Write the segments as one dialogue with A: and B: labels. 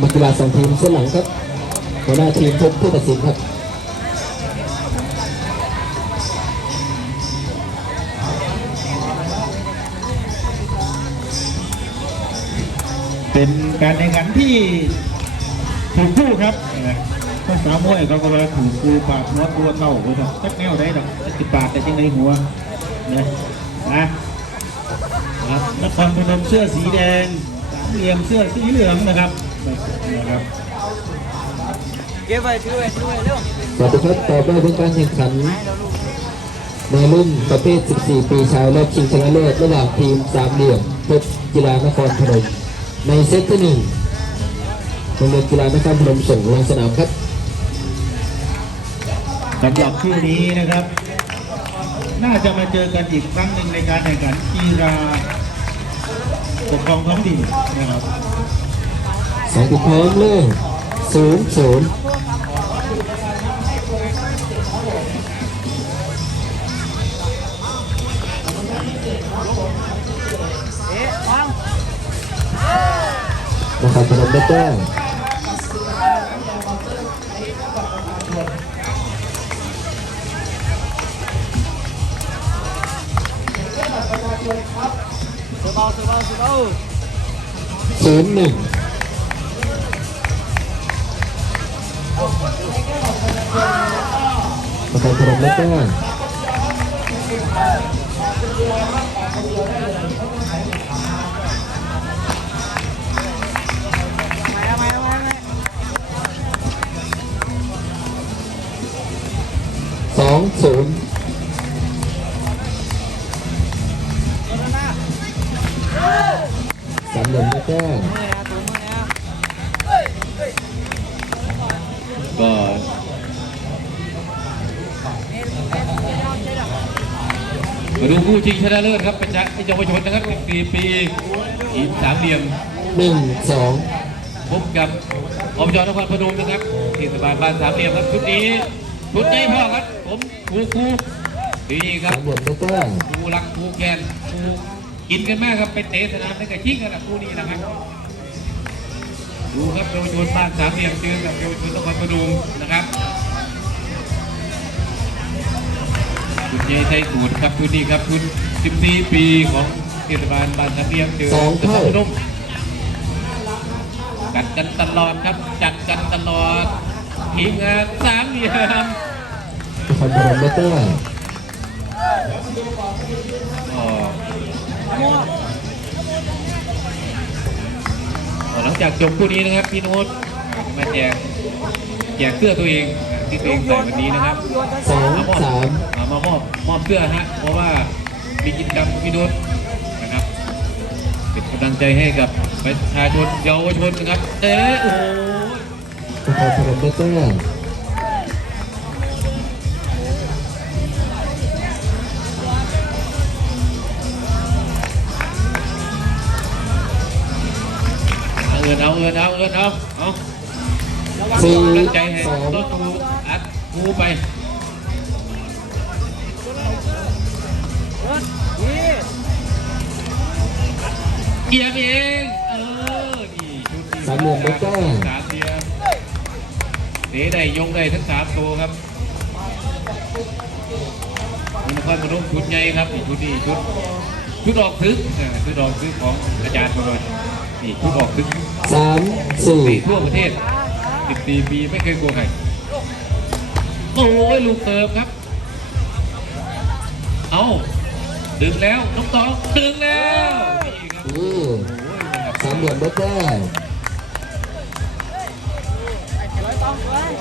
A: นักกีฬาสองทีมเส้นหลังครับหัวหน้าทีมพบผู้ตัดสินครับ
B: เป็นการแข่งขันที่ถูกคู่ครับ ภาษามวยเขาก็ว่าถูกคูปากหัวตัวเท่าเลยครับสักแนวได้ดอกสิบบาทแต่ยังไงหัวนะนะครับนครพนมเสื้อสีแดงสามเหลี่ยมเสื้อสีเหลืองนะครับนะครับ
C: เก็บไว้ถือไว้ถือไว้เร็ว
A: สวัสดีครับต่อไปเป็นการแข่งขันในรุ่นประเภท 14 ปีชายรอบชิงชนะเลิศระหว่างทีมสามเหลี่ยมเพชรกีฬานครพนมในเซตที่หนึ่งโรงเรียนกีฬานครพนมส่งลงสนามครับ
B: สำหรับคู่นี้นะครับ น่าจะมาเจอกันอีกครั้งหนึ่งในการแข่งขันกีฬาปกครองท้องถิ่นนะครับ
A: สองติดพร้อมเลยศูนย์ศูนย์
C: เอ๊ะฟัง
A: นครพนมได้แต้ม
C: เบาเบาเบา
A: ศูนย์หนึ่งปรพนมได้แต้ม
C: ไม่ เลิ
B: ศครับเป็นเยาวชนนะครับ14ปีทีมสามเหลี่ยม
A: หนึ่งสอง
B: พบกับอบจนครพนมนะครับเทศบาลบ้านสามเหลี่ยมครับชุดนี้ชุดใจพ่อครับผมครูครูดีครั
A: สา
B: บ
A: มเหลี่ยมได้แต้ม
B: ครูรักครูแกนครูกินกันมากครับไปเตะสนามนั่นก็ชิงกันนะคู่นี้นะครับดูครับเยาวชนบ้านสามเหลี่ยมเจอกับเยาวชนนครพนมนะครับชุดใหญ่ใจสูตรครับชุดนี้ครับชุด 14 ปีของเทศบาลบ้านสามเหลี่ยมเจอนครพนมกัดกันตลอดครับ จัดกันตลอดทีมงานสามเหลี่ยม
A: นครพนมได้แต้ม
B: ก็ก็หลังจากจบคู่นี้นะครับพี่โน้ตมาแจกแจกเสื้อตัวเองที่ตัวเองใส่วันนี้นะครับ
A: สอง
B: มามอบ
A: สาม
B: อ่ามามอบมอบเสื้อฮะเพราะว่า มีกิจกรรมของพี่โน้ตนะครับ เป็นกำลังใจให้กับประชาชนเยาวชนนะครับเตะโอ้โห
A: นครพนมได้แต้ม
B: เอาเอินเอาเอินเอาเอินเอาเอา
A: สี่
B: กำลังใจให้
A: สอง
B: รถครูอัดครูไป เกียร์เองเออนี่ชุดที่
A: สามเหลี่ยมได้แต้
B: สามเหลี่ยมเตะได้ยงได้ทั้งสามตัวครับคุณพันธ์มนุษย์ชุดใหญ่ครับนี่ชุดนี้ชุดชุดออกซึกเออชุดออกซึกของอาจารย์พลอยนี่ชุดออกซึก
A: สามสี่
B: สี่ทั่วประเทศ14ปีไม่เคยกลัวใครโอ้ยลูกเติมครับ เอา ดึงแล้วน้องตองดึงแล้วนี่ครับ
A: อือ
B: โอ้ยนะครับ
A: สามเหลี่ยมได้แต้ม
C: ร้อยต้องเลย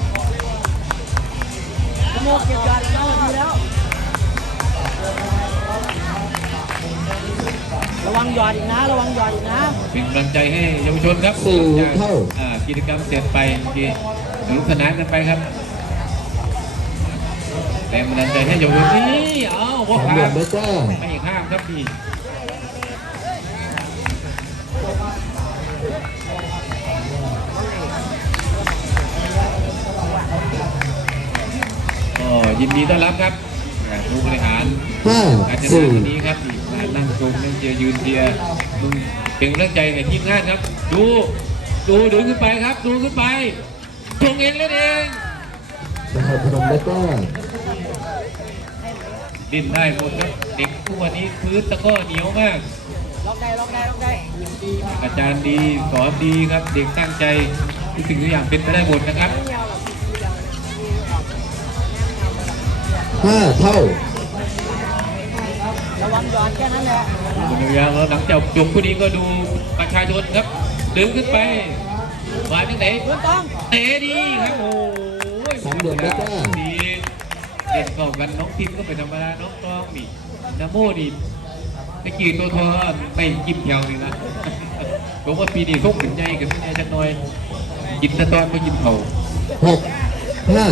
C: โมกเก็บยอดแล้วดีแล้วระวังหยอดอีกนะ ระวังหยอดอีกนะ
B: เป็นกำลังใจให้เยาวชนครับ
A: สี่เท่า
B: อ่ากิจกรรมเสร็จไปเมื่อกี้สนุกสนานกันไปครับ แรงบันดาลใจให้เยาวชนนี่เอาว่า
A: สาม
B: ขา
A: เหลี่ยมได้แต้ม
B: ไม่ห้ามครับพี่ก็ยินดีต้อนรับครับผู้บริหาร
A: ห้า
B: การชนะ
A: สี่
B: ที่นี้ครับนั่งชมนั่งเชียร์ยืนเชียร์มึงเป็นกำลังใจในทีมงานครับ ดูดูดูขึ้นไปครับ ดูขึ้นไปทงเองเล่นเอง
A: นครพนมได้แต้ม
B: ดิ้นได้หมดครับเด็กทุกวันนี้พื้นตะกร้อเหนียวมาก
C: ล็อกได้ล็อกได้ล็อกได้
B: อาจารย์ดีสอนดีครับ เด็กตั้งใจทุกสิ่งทุกอย่างเป็นไปได้หมดนะครับ
A: ห้าเท่า
C: ระวังย้อนแค่นั้นแหละ
B: คุณยาวแล้วหลังจากจบคู่นี้ก็ดูประชาชนครับดึงขึ้นไปมาที่ไหน
C: คุณต้อง
B: เตะดีครับโอ้ย
A: สามเหลี่ยมได้แต้ม
B: ดี เด่นเข้ากันน้องพิมก็เป็นธรรมดาน้องตองนี่นาโมนี่ตะกี้ตัวทอไม่กินแถวนี่นะผมว่าปีนี้ทุกขึ้นใหญ่ขึ้นใหญ่จักหน่อย กินแตะตอนไม่กินเผา
A: หกห้า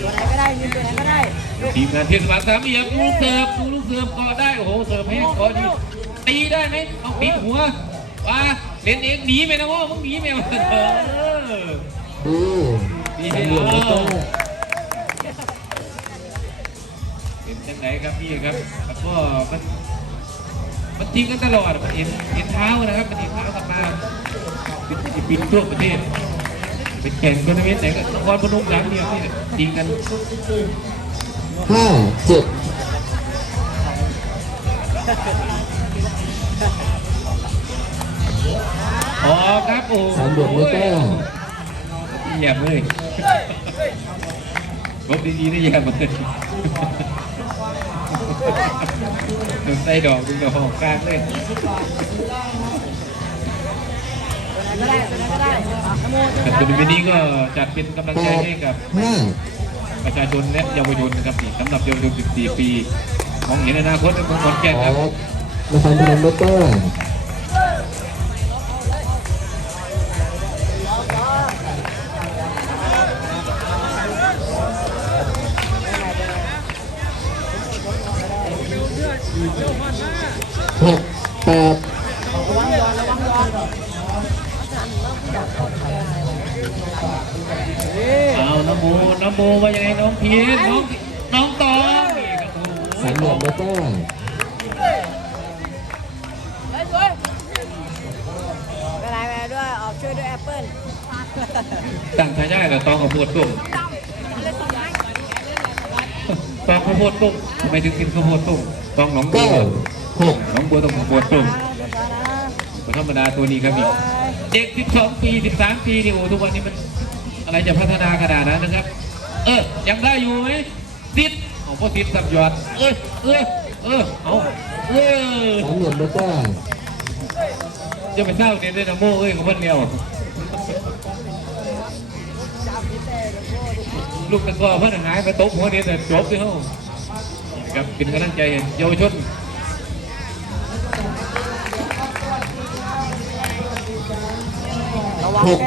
C: ตัวไหนก็ได้ยืนตัวไหนก็ได้ลูก
B: ทีมงานเทศบาลสามเหลี่ยมดูลูกเสิร์ฟดูลูกเสิร์ฟก็ได้โอ้โหเสิร์ฟให้ก็ดีตีได้ไหมเอาปิดหัวว่าเล่นเองหนีไปนะโม่มึงหนีไปเอาเออ
A: ดีสามเหลี่ย
B: เป็นจังไหนครับพี่ครับแล้วก็มันมันทิ้งกันตลอดมันเห็นเห็นเท้านะครับมันเห็นเท้ากลับมาปิดปิดทั่วประเทศเป็นแข่งทัวร์นาเมนต์ไหนก็นครพนมหลังเดียวนี่ทิ้งกัน
A: ห้าเจ็ด
B: อ๋อครับโอ้
A: สามเหลี่ยมได้แต้ม
B: เยี่ยมเลยรถดีๆได้เยี่ยมเลย ใส่ดอกดึงดอกกลางเลย
C: ตัวไหนก็ได้ตัวไหนก็ได้นโม
B: แต่ตัวนี้ก็จัดเป็นกำลัง
A: แป
B: ใจ
A: ด
B: ให้กับ
A: ห้า
B: ประชาชนและเยาวชนนะครับนี่สำหรับเยาวชน 14 ปี มองเห็นอนาคตในเมืองขอนแก่น
A: อ
B: ครับ
A: อกนครพนมได้แต้
B: เอาน้องโมน้องโมว่ายังไงน้องพีทน้องน้องตองนี่ครับโอ้
A: สามเหลี่ยมได้แต้ม
C: เฮ้ยสวยไปไหนไปด้วยออกช่วยด้วยแอปเปิ้ล
B: ตั้งทายาทกับตองข้าวโพดต้มตองข้าวโพดต้มทำไมถึงกินข้าวโพดต้มตองหนองบั
A: เก้าวหก
B: หนองบัวต้องข้าวโพดต้มเป็นธรรมดาตัวนี้ครับนี่เด็ก 12 ปี 13 ปีนี่โอ้ทุกวันนี้มัน อะไรจะพัฒนาขนาดนั้นนะครับ เออยังได้อยู่ไหมติดเอาพอติดสับหยอด เออเออเออเอาเออ
A: สามเหลี่ยมได้แต้ม
B: จะไปเศร้าเด็ดเลยนะโม่เอ้ยของเพื่อนเดียวลูกตะกร้อเพื่อนหายไปตบหัวเด็ดแต่จบเลยเฮ้านี่นะครับเป็นกำลังใจให้เยาวชน
C: ระวัง
A: หก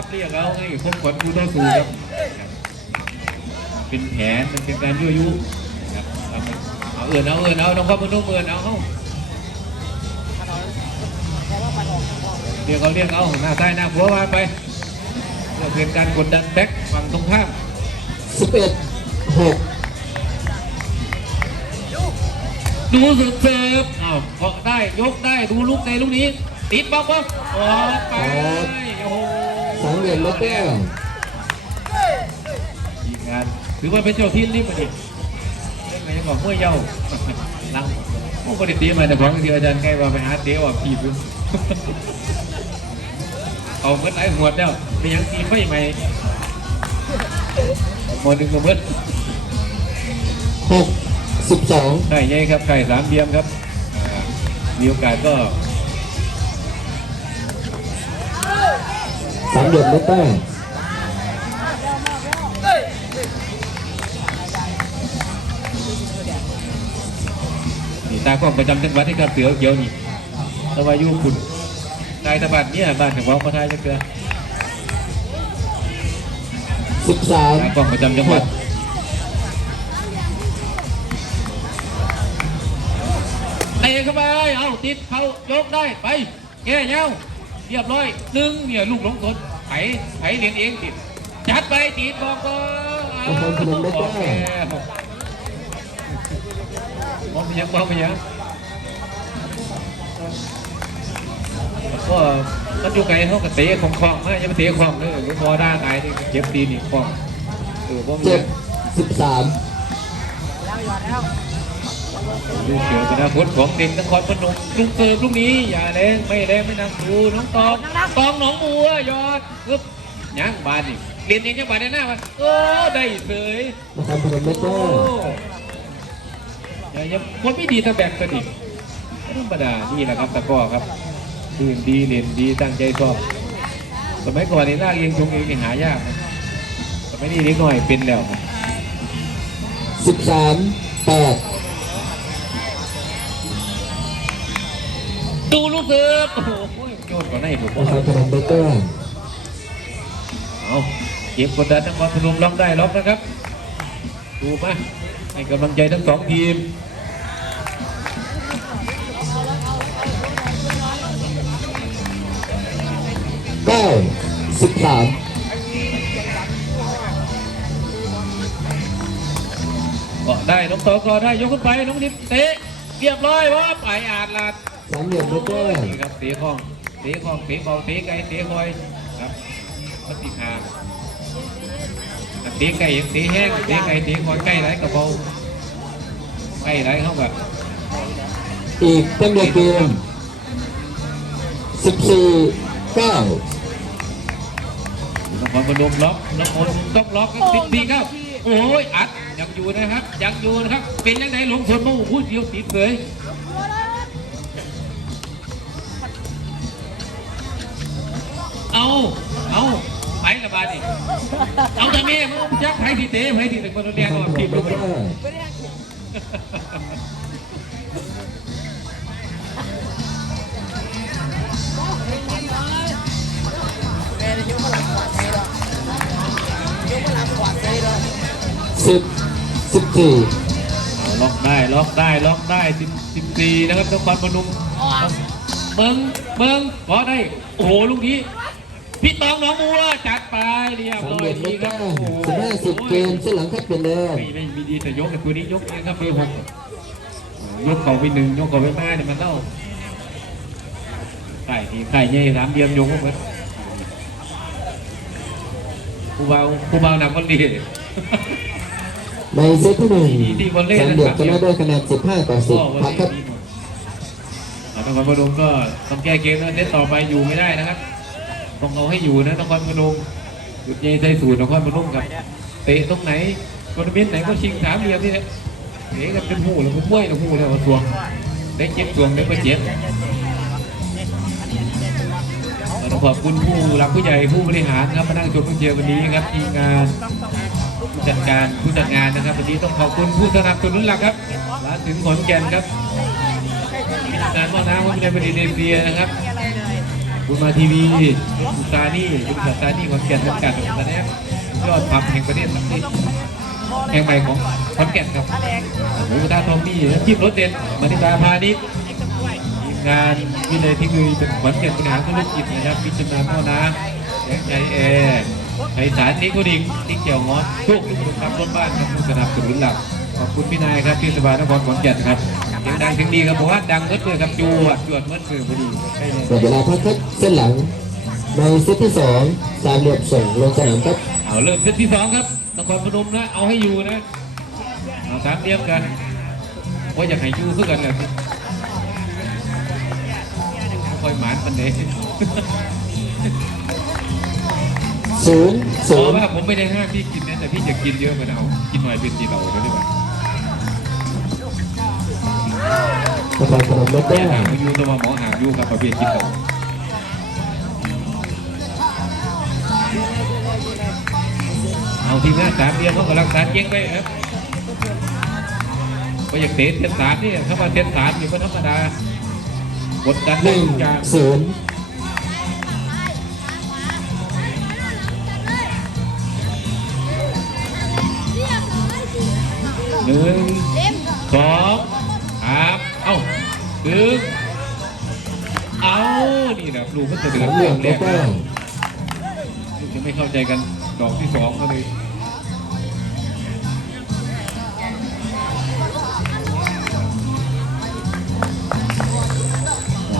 C: ครั
A: บ
B: เรียกเอาให้พบขวัญผู้ต่อสู้ครับ เป็นแผนมันเป็นการยั่วยุนะครับเอาเอื่นเอาเอื่นเอาน้องพ่อมนุ่มเอื่นเอาเข้าเรียกเอาเรียกเอาหน้าใต้หน้าหัวมาไปเพื่อเป็นการกดดันแบ็คฝั่งตรงข้าม
A: สิบเอ็ดหก
B: ดูสุดเสิร์ฟอ้าวเกาะได้ยกได้ดูลูกในลูกนี้ ติดบล็อกบล็อกออกไปโอ้โห
A: สามเหลี่ยมได้แต้ม
B: ทีมงานถือว่าเป็นเจ้าทีมนี่มาดิเล่นไงยังบอกเมื่อเย้าหลังพวกคนตีมาแต่ของที่อาจารย์ใกล้ว่าไปหาเตี้ยวอะทีมอยู่เอาเมื่อไหร่หัวแล้วไปยังทีไม่ใหม่หมดหนึ่งเมื่อ
A: หกสิบสอง
B: ไก่ใหญ่ครับไก่สามเบียมครับมีโอกาสก็
A: สามเหลี่ยมได้แต้ม
B: นี่ตากล้องประจำจังหวัดที่ครับเสือเขียวนี่ตะวายุคุณนายตะบัดเนี่ยบ้านของเราประทายจะเกลือ
A: สิบสาม
B: ตากล้องประจำจังหวัดเตะเข้าไป เอาติดเขายกได้ไปแก่เย้า เรียบร้อยหนึ่งเนี่ยลูกหลงสนไผไผเลี้ยงเองติดจัดไปตีดบอกก็เอาโอเคมองไปยังมองไปยังก็มันอยู่ไกลเขาก็เตะของคลองนะอย่าไปเตะคลองเลยหรือพอด้านไหนนี่เจ็บตีนี่คลองเออบ่มี
A: เจ็ดสิบสาม
B: ลู ลูกเขียวชนะพจของเด็กนครพนมลูกเติร์ลูกนี้อย่าแรงไม่แรงไม่นำดูน้องตองตองหนองบัวยอดกึบย่างบานนี่เรียนเองจังบาวได้หน้ามาโอ้ได้เลย
A: นะครับพนเล็เต
B: อ
A: ร์
B: อย่าคนไม่ดีตะแบกตัวดิธรรมดานี่แหละครับตะก้อครับดื่นดีเล่นดีตั้งใจชอบสมัยก่อนนี่ลากเยงชงเองนี่หายากสมัยนี้นิดหน่อยเป็นแล้วครับ
A: 13 8 ด
B: ดูลูกเสิร์ฟโอ้โหโยนก่อนให้ผม
A: นครพนมได้แต้ม
B: เอาเก็บกดดันทั้งความพนมล็อกได้ล็อกนะครับ ดูมาให้กำลังใจทั้งสองทีม
A: เก้าสิบสาม
B: ก็ได้น้องต่อก็ได้ยกขึ้นไปน้องนิดเตะเรียบร้อยว่าไปอาดลาด
A: สามเหลี่ยมได้แต้ม
B: นี่ครับเตะข้องเตะข้องเตะบอลเตะไกลเตะคอยครับปฏิคาเตะไก่เตะแห้งเตะไก่เตะคอยใกล้ไรกระเบาใกล้ไรเข้าแบบ
A: อีกแต้มเดียวเกมสิบสี่เก้า
B: นครพนมล็อกนครพนมต้องล็อกครับสิบสี่ครับ โอ้ยอัดยังอยู่นะครับยังอยู่นะครับ เป็นยังไงหลงสนโม่พูดเดียวติดเลย เอาเอาไปละบาดนี่เอาแต่เมียมึงจักไผสิเตะไผสิเป็นคนแดงก่อนทีม
A: ได้
B: ลูก
A: แต้มสิบสิบสี่
B: ล็อกได้ล็อกได้ล็อกได้สิบสิบสี่นะครับนครพนมเบิ้งเบิ้งขอได้ โอ้โหลูกนี้ พี่ตองหน้องบัวจัดไปเรียบ
A: สาม
B: ร้อ
A: เห
B: ย
A: ลี่ยม
B: ดี
A: ได้
B: ครับ
A: แต้มสิบห้าสิบเกมเส้นหลังแค่เป็นแดง
B: ไม่ไม่มีดีแต่ยกแต่ตัวนี้ยกเองครับเบอร์หกยกเขาไปหนึ่งยกเขาไปมาเนี่ยมันเล่าไข่ที่ไข่เย่สามเดียมยกก็เหมือนผู้เบาผู้เบาหนักคนดี
A: ในเซตที่หนึ่ง
B: ที่บอลเล่น
A: สาม
B: นะ
A: เหลี่ยม
B: ครับ
A: ชนะด้วยคะแนนสิบห้าต่อสิบ
B: ก็วัน
A: พักครับ
B: นี้นครพนมก็ต้องแก้เกมนะเซตต่อไปอยู่ไม่ได้นะครับ ต้องเอาให้อยู่นะนครพนมหยุดเยใจสูตรนครพนมครับเตะตรงไหนทัวร์นาเมนต์ไหนก็ชิงสามเหลี่ยมนี่แหละเตะกันเป็นหูแล้วก็ม้วยแล้วหูแล้วก็สวง ได้เจ็บสวงได้ก็เจ็บต้องขอบคุณผู้หลักผู้ใหญ่ผู้บริหารครับมานั่งชมเชียร์วันนี้ครับทีมงานผู้จัดการผู้จัดงานนะครับวันนี้ต้องขอบคุณผู้สนับสนุนหลักครับร้านถึงขอนแก่นครับงานม้อน้ำวัดในประเทศเอเชียนะครับ คุณมาทีวีคุณตานี่คุณสัตตานี่ขอนแก่นจำกัดตอนนี้ยอดพับแห่งประเทศสักทีแห่งใหม่ของขอนแก่นครับหมูกระทะทองนี่น้ำจิ้มรสเด็ดมานิตาพาณิชย์ทีมงานวิเลยที่คือเป็นขอนแก่นบริหารธุรกิจนะครับพิจารณาหม้อน้ำแสงใจแอร์ไพศาลนิโคดิงที่เกี่ยวงอนทุกทุกครับรถบ้านครับผู้สนับสนุนหลักขอบคุณพี่นายครับที่สบายนครขอนแก่นครับ เสียงดังเสียงดีครับผมว่าดังเมื่อเลยครับจวดจวดเมื่อคืนพอดีใช่เลย
A: หมดเวลาพักครับเส้นหลังในเซตที่สองสามเหลี่ยมส่งลงสนามครับ
B: เอาเริ่มเซตที่สองครับนครพนมนะเอาให้อยู่นะเอาสามเดียมกันว่าอยากให้อยู่คือกันแหละค่อยหมานกันเลย
A: ศูนย์
B: เพ
A: ศูน
B: ราะ
A: ย์
B: ว่าผมไม่ได้ห้ามพี่กินนะแต่พี่จะกินเยอะกว่าเอากินหน่อยเป็นสีเราแล้วดีกว่า น
A: ครพนมได้
B: แต่
A: แต้
B: หางอยู่ตัวหมอหางอยู่กับประเภทกินเราเอาทีมงานสามเดียมเขากำลังสารเก่งไปครับก็อยากเตะเทียนสามนี่ถ้ามาเทียนสามนี่ก็ธรรมดากดดัน
A: หนึ่ง
B: ทุกอย่าง
A: ศูนย์
B: หนึ่ง ละลูกก็จะเดือ
A: เหลี่ยม
B: แร
A: แล้ว
B: ก
A: ก็
B: แล้วลูกจะไม่เข้าใจกันดอกที่สองก็เลย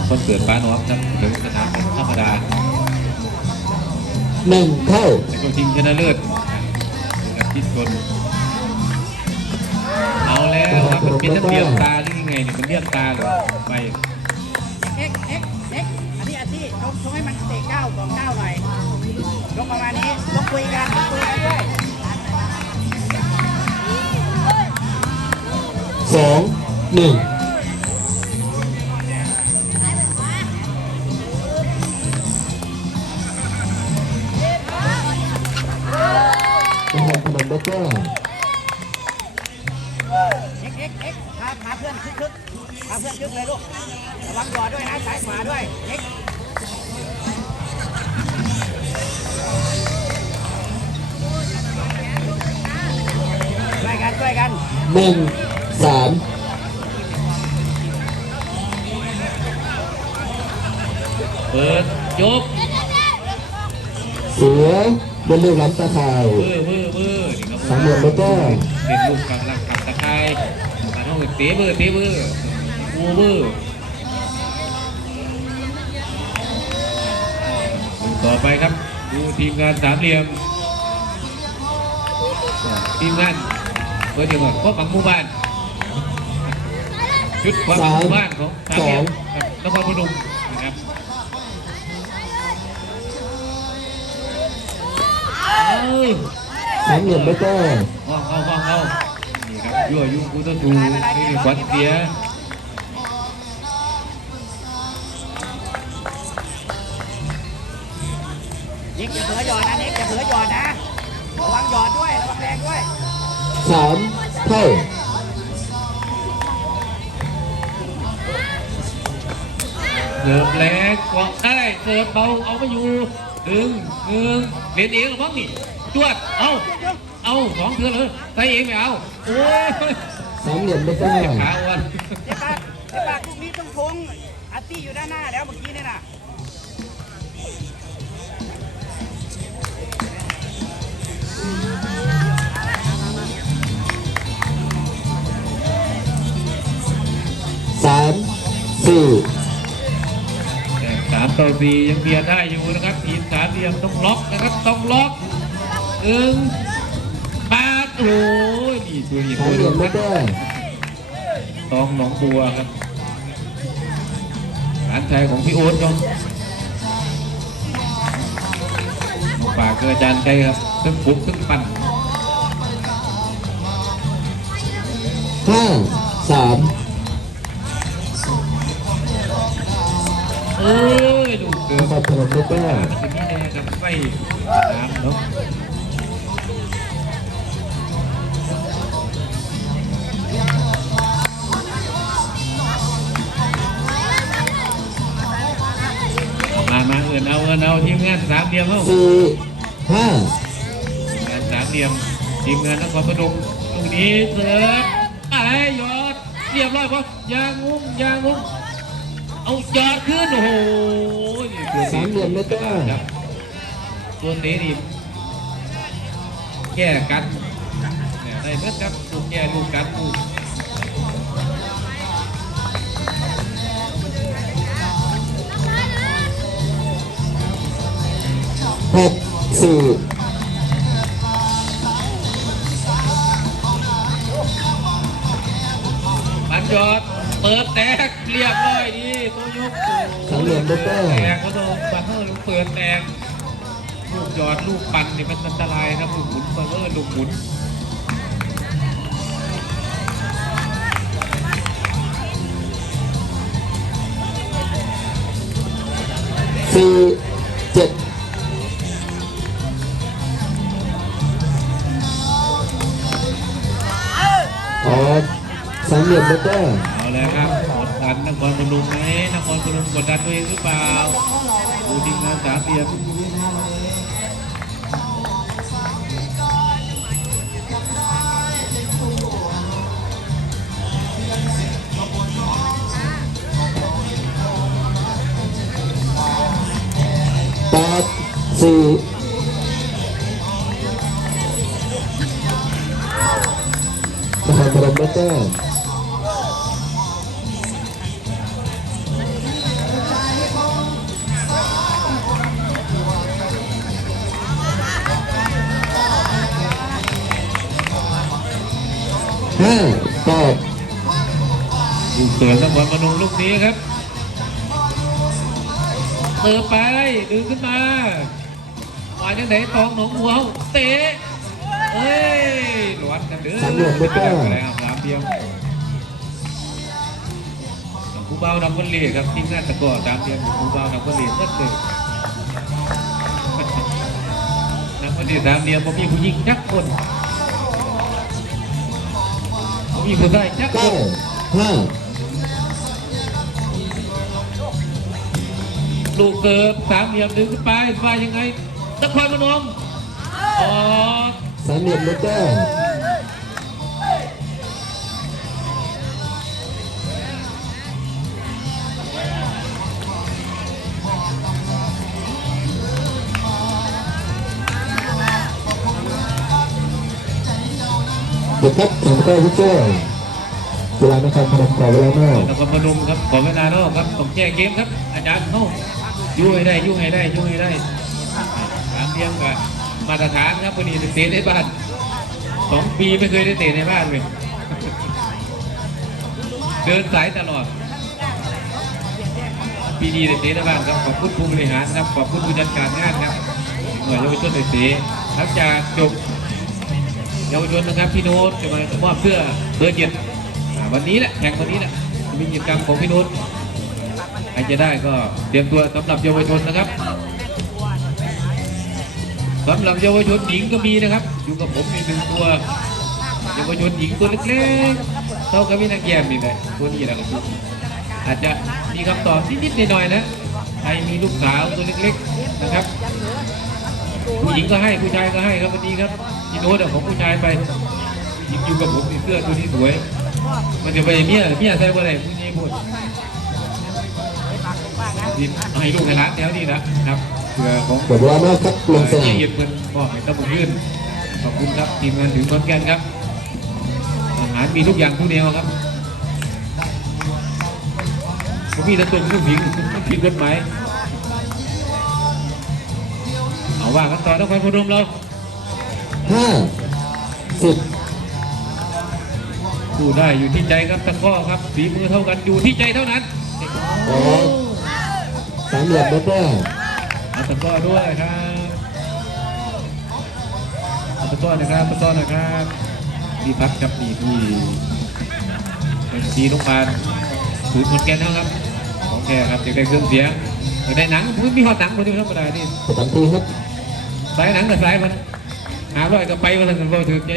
B: คนเกิดป้าน้องครับเดี๋ยวสนามธรรมดา
A: หนึ่งเท่า
B: แต่ก็ชิงชนะเลิศกับทิศชนเอาแล้วครับมันเป็นน้ำเลี้ยงตาหรือยังไงเนี่ยมันเลี้ยงตาหรือไป
D: สองก้าวหน่อยยกประมาณนี้ยกคุยกันยกคุยกันด้วย
A: สองหนึ่งนครพนมแล้วก็
D: เอ็กเอ็กเอ็กพาพาเพื่อนคึกคึกพาเพื่อนคึกเลยลูกระวังหยอดด้วยนะซ้ายขวาด้วยเอ็ก ช่วยกันช่วยกัน
A: หนึ่งสาม
B: เปิดยก
A: เสือบนลูกหล้ำตาข่าย
B: เวอร์เวอร์เวอร์นี่ครับ
A: สามเหลี่ยมแล้วก็
B: เป็นลูกกำลังขับตะไคร้มาต้องเตะเบอร์เตะเบอร์โอเวอร์ต่อไปครับ ดูทีมงานสามเหลี่ยมทีมงาน เปิดยังไงก็ฝังหมู่บ้านชุดความฝังหมู่บ้านของสามเหลี่ยมกับนครพนมนะครับเอ้ย
A: สามเหลี่ยมแล้วก็
B: ห้องห้องห้องห้องนี่ครับยั่วยุกูต้องดูนี่ขวัญเสีย
D: 3 เท่าเดือบแรง
A: เกา
B: ได้เกิดเบาเอาไปอยู่ดึงดึงเรียนเองหรือบ้างนี่จวดเอาเอาสองเธอเลยใส่เองไม่เอาโอ้ย
A: สองเหรียญไม่ได้
B: ขาอ้วน
D: เจ๊ปากเจ๊ปากลูกนี้ต้องพงอาตี้อยู่ด้านหน้าแล้วเมื่อกี้เนี่ยนะ
A: สาม
B: ต่อสี่ยังเบียดได้อยู่นะครับทีมสามเหลี่ยมต้องล็อกนะครับต้องล็อกหนึ่งแปดโอ้ยนี่ตัวนี้
A: สามเหลี่ยมแล้วก็
B: ตองหนองบัวครับหลานชายของพี่โอ๊ตเนาะฝากเกออาจารย์ใจครับทั้งปลุกทั้งปั่น
A: ห้าสาม
B: เอ้ย ลูกเกื
A: น
B: อบ
A: ครพนมแล้วก็
B: ทีนี้แน่ครับไฟน้ำเนาะมามาเอินเอาเอินเอาทีมงานสามเหลี่ยมเข้า
A: สี่ห้า
B: งานสามเหลี่ยมทีมงานนครพนมตรงนี้เสิร์ฟอะไรหยอดเรียบร้อยปะยางงุ้มยางงุ้ม เอาหยอดขึ้นโอ้โห
A: สามเหลี่ยมแล้วก็
B: ครับตัวนี้นี่แก้กันได้เมื่อครับลูกแก้ลูกกันลูก
A: หกสี่
B: มันยอดเปิดแตกเรียบร้อยดี
A: สามเหลี่ยมแล้วก็
B: แตกก็โดนบัตเตอร์ลูกเปิดแตกลูกยอดลูกปั่นนี่มันอันตรายครับลูกหมุนเบอร์ลูกหมุน
A: สี่เจ็ดออกสามเหลี่ยมแล้วก็
B: เอาเลยครับ กันนครพนมไหมนครพนมกดดันตัวเองหรือเปล่าดูทีมงานสาเหลี่ยม
A: หสี่นครพนมได้แต้มห้า
B: ลูกเสือนครพนมลูกนี้ครับเติมไปดึงขึ้นมามาจากไหนตองหนองหัวเตะเอ้ยหลวนกันเด้อ
A: สามเหลี่ยมไม่แก้
B: อะไรครับสามเดียวผู้เบานำคนเลียครับทีมงานตะกร้อสามเดียวผู้เบานำคนเลียก็เตะนำคนเลียสามเดียวผมมีผู้หญิงจักคนผมมีผู้ชายจักค
A: เก้านห้า
B: ลูกเกิดสามเหลี่ยมดึงขึ้นไปว่ายังไงนครพนมออก
A: สามเหลี่ยมได้แต้มเด็กครับถึงก็ผู้ช่วยเวลานครพนมก่อเวลามาก
B: นครพนมครับขอเวลานอกครับต้องแจ้งเกมครับ อาจารย์เข้า ยุ่งให้ได้ยุ่งให้ได้ยุ่งให้ได้สามเหลี่ยมกับมาตรฐานครับวันนี้เตะในบ้านสองปีไม่เคยได้เตะในบ้านเลยเดินสายตลอด ปีดีได้เตะในบ้านครับขอบคุณผู้บริหารครับขอบคุณผู้จัดการงานครับหน่วยเยาวชนได้เตะหลังจากจบเยาวชนนะครับพี่โน้ตจะมามอบเสื้อเบอร์เจ็ดอ่าวันนี้แหละแข่งวันนี้แหละมีกิจกรรมของพี่โน้ตใค รจะได้ก็เตรียมตัวสำหรับเยาวชนนะครับสำหรับเยาวชนหญิงก็มีนะครับ อยู่กับผมมีหนึ่งตัวเยาวชนหญิงตัวเล็กๆเท่ากับพี่นางแยมนี่แหละตัวนี้แหละครับอาจจะมีคำตอบนิดๆหน่อยๆนะใครมีลูกสาวตัวเล็กๆนะครับผู้หญิงก็ให้ผู้ชายก็ให้ครับวันนี้ครับพี่โน้ตเอาของผู้ชายไปหญิงอยู่กับผมมีเสื้อตัวนี้สวย มันจะไปเมียเมียใส่บ่ได้ผู้นี้พูด นี่ให้ลูกให้หลานแถวนี้นะครับเพื่อของ
A: หมดเวลามากครับลงสนาม
B: เหยียบเงินมอบให้ตะบุยื่นขอบคุณครับทีมงานถึงคอนแก่นครับอาหารมีทุกอย่างทุกแนวครับผมมีแตะตุ่มลูกผิงผิดกฎหมายเอาว่ากันต่อนครพนมเรา
A: ห้าสิบ
B: สู้ได้อยู่ที่ใจครับตะกร้อครับฝีมือเท่ากันอยู่ที่ใจเท่านั้น
A: สอง สามเหลี่ยมได้แต้ม
B: เอาตะกร้อด้วยครับเอาตะกร้อนะครับตะกร้อนะครับพี่พัดครับนี่พี่เป็นสีโรงพยาบาลศูนย์คนแก่นเท่าครับของแก่ครับอยากได้เครื่องเสียงอยากได้หนังผมมีหอดหนังคนเดียวธรรมดานี่
A: ประจำทีครับ
B: สายหนังกับสายมันหาร้อยก็ไปมาทางกันพอถือใจ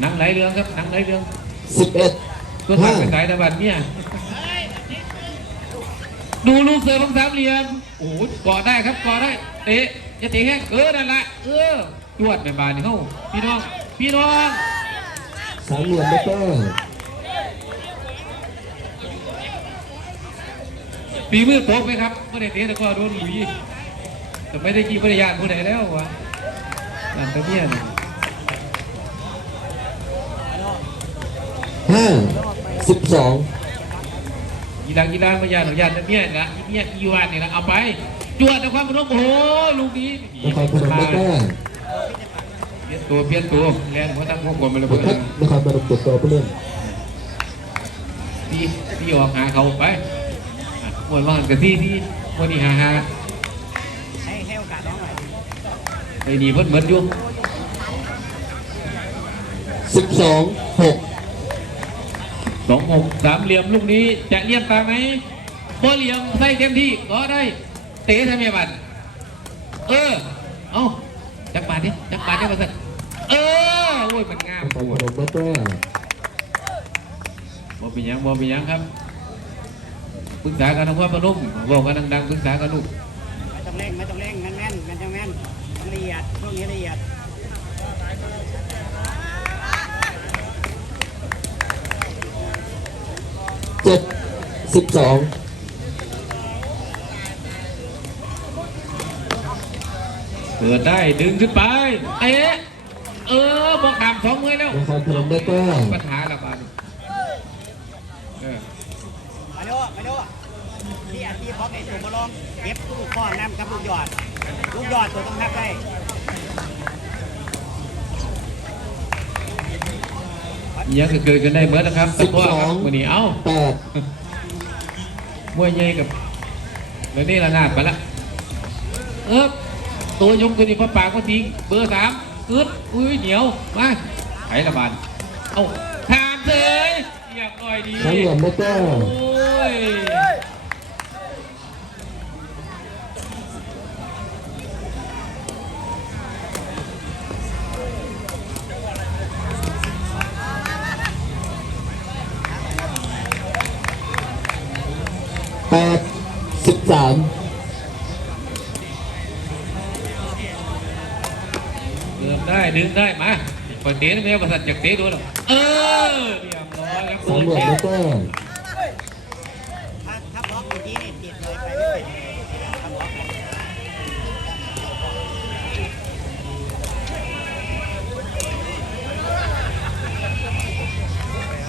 B: หนังไหลายเรื่องครับหนังไหลายเรื่อง
A: สิบเอ็ด
B: ตัวทางไปขายตะบันเนี่ย ดูลูกเสือบางสามเหลี่ยมโอ้โหก่อได้ครับก่อได้เตะอย่าเตะแห้งเออนั่นแหละเออจวดไปบานนี่เขาพี่น้องพี่น้อง
A: สามเหลี่ยมได้แต้ม
B: ปีมือโป๊กไหมครับไม่ได้เตะแต่ก็โดนหลุยแต่ไม่ได้กี่ปริยานผู้ใดแล้ววะนั่นตะเมียน
A: ห้าสิบสอง
B: กีฬากีฬาพยานของยานตะเมียนนะอีเมียอีวานนี่นะเอาไป จวดแต่ความพนมโอ้โหลูกนี้
A: นครพนมได้แต้ม
B: เปลี่ยนตัวเปลี่ยนตัวแรงหัวตั้งพวกผมมาเลย
A: เด็กครับนครพนมเก็บตัวผู้เล่น
B: ที่ที่ออกหาเขาไปอะมวนว่าหันกับที่ที่มวนนี่หาหา
D: ให้ให้โอกาสน้องหน่อย
B: ไปหนีเพิ่นเหมือนอยุ่ง
A: สิบสองหก
B: สองหกสามเหลี่ยมลูกนี้จะเลี่ยมตามไหมบ่เหลี่ยมใส่เต็มที่ก็ได้ เตะทำไมบัดเออ เอาจักบาทดิจักบาทดิมาสั่นเออโอ้ยมันงาม
A: นคร
B: ป
A: พ
B: วด
A: นมได้แต้ม
B: บ่เป็นหยังบ่เป็นหยังครับปรึกษากันทางความประนุ่มบอกกันดังๆปรึกษากันลูก
D: ไม่ต้องเร่งไม่ต้องเร่งแม่นแม่นแม่นจังแม่นละเอียดช่วงนี้ละเอียด
A: จ็ดสิบสอง
B: เกิดได้ดึงขึ้นไป เอ๊ะ เออบอกขามสองมือแล้ว
A: นครพนมได้แต้ม
B: ปัญหาละบาดเออ
D: มาดูมาดูที่อาชีพพร้อมไอ้ตัวมาลองเก็บลูกข้อน้ำกับลูกยอด ลูกยอดตัวต้องนับได้
B: ยังคือเกิดกันได้เมื่อนะครับ
A: สิบ
B: เพราะว่า
A: สอง
B: วันนี้เอ้า
A: แปด
B: มวยใหญ่กับเดี๋ยวนี้ละนาดไปละเออตัวยงตัวนี้พอปากก็ทิ้งเบอร์สามกึดอุ้ยเหนียวมาไผ่ละบาดเอ้าทานเลยเรียบร้อยดี
A: สามเหลี่ยมได้แต้ม
B: โอ้ย
A: แปดสิบสาม
B: เริ่มได้ดึงได้มาเปิดเตะไม่เอาประสันจากเตะดูหรอกเออเรียบร้อยครับ
A: สามเหลี่ยมได้แต้ม
D: ถ้าถ้าบล็อกเมื่อกี้เนี่ยติดเลยไปไม่เป็นถ้าบล็อก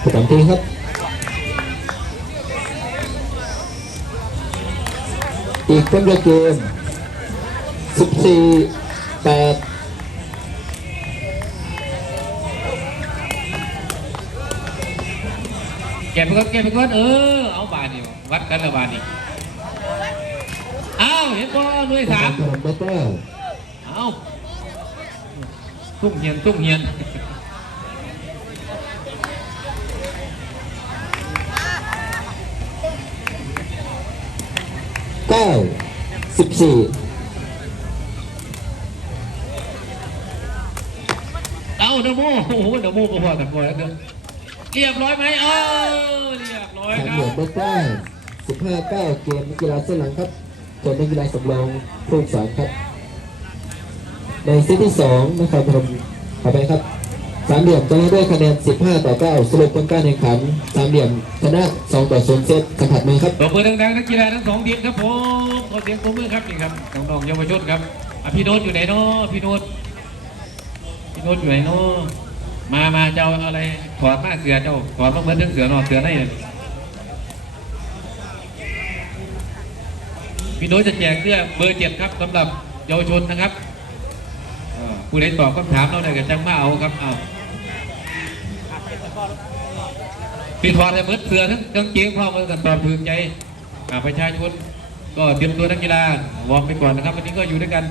A: ประจำที่ครับ กครั้งเดียวเกมสิบสี่แปด
B: แกะไปก่อนแกะไปก่อนเออเอาบาดนี่วัดกันละบาดนี่อ้าวเห็นบ่หน่วย
A: นค
B: สารม
A: พนมได้แต้ม
B: เอาตุ้งเหียนตุ้งเหียน
A: เก้า สิบสี่
B: เอาเดโมโอ้โหเดโมพอๆแต่พอแล้วเด้อเรียบร้อยไหมเออเรียบร้อย
A: สาม
B: ครั
A: เหลี่ยม
B: บ
A: ได้แต้มสิบห้าเก้าเกมนักกีฬาเส้นหลังครับส่วนนักกีฬาสำรองผู้ฝึกสอนครับ ในเซตที่สองนครพนมขอไปครับ สามเหลี่ยมชนะด้วยคะแนน 15 ต่อ 9 สรุปผลการแข่งขัน สามเหลี่ยมชนะ 2 ต่อ 0 เซตสัมผัสมือครับ
B: ตบมือดังๆนักกีฬาทั้งสองทีมครับผมขอ เสียงปรบมือครับนี่ครับน้องๆเยาวชนครับอะพี่โน้ตอยู่ไหนเนาะพี่โน้ตพี่โน้ตอยู่ไหนเนาะมามาเจ้าอะไรถอดมาเสือเจ้าถอดมาเหมือนถึงเสือนอนเสือได้เลยพี่โน้ตจะแจกเสื้อเบอร์เจ็ดครับสำหรับเยาวชนนะครับผู้ใดตอบคำถามเราได้ก็จังมาเอาครับเอาพี่ถอดให้เหมือนเสือทั้งกางเกงพร้อมกันตอบถึงใจอาประชาชน ก็เตรียมตัวนักกีฬาวอร์มไปก่อนนะครับวันนี้ก็อยู่ด้วยกัน